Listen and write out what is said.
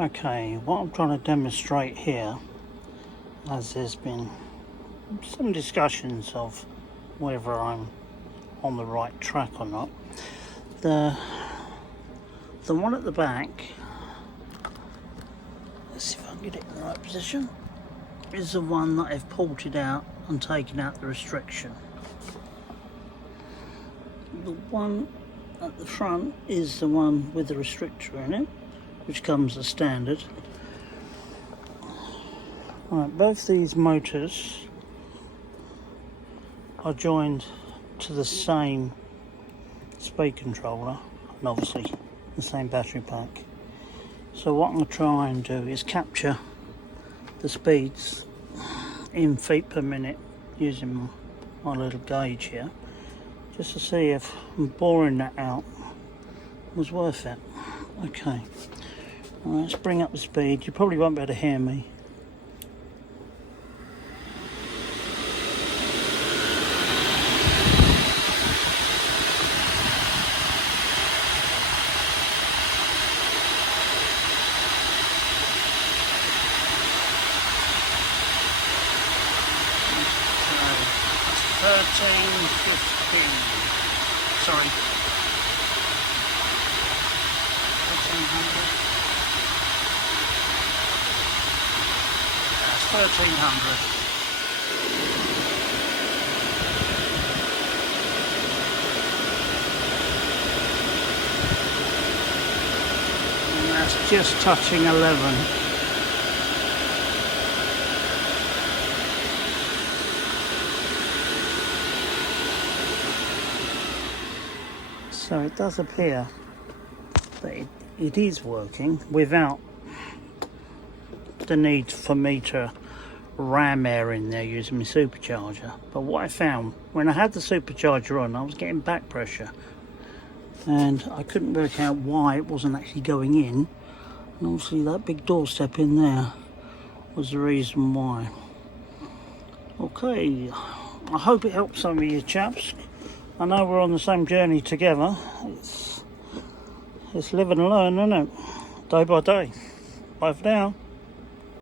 Okay, what I'm trying to demonstrate here, as there's been some discussions of whether I'm on the right track or not, the one at the back, let's see if I can get it in the right position, is the one that I've ported out and taken out the restriction. The one at the front is the one with the restrictor in it, which comes as standard. Right, both these motors are joined to the same speed controller and obviously the same battery pack. So what I'm going to try and do is capture the speeds in feet per minute using my little gauge here, just to see if boring that out was worth it. Okay, well, let's bring up the speed. You probably won't be able to hear me. That's 1350. Sorry. 1300. That's 1300. And that's just touching 11. So it does appear that it is working without the need for me to ram air in there using my supercharger. But what I found, when I had the supercharger on, I was getting back pressure and I couldn't work out why it wasn't actually going in. And obviously that big doorstep in there was the reason why. Okay, I hope it helps some of you chaps. I know we're on the same journey together. It's live and learn, isn't it? Day by day. Bye for now.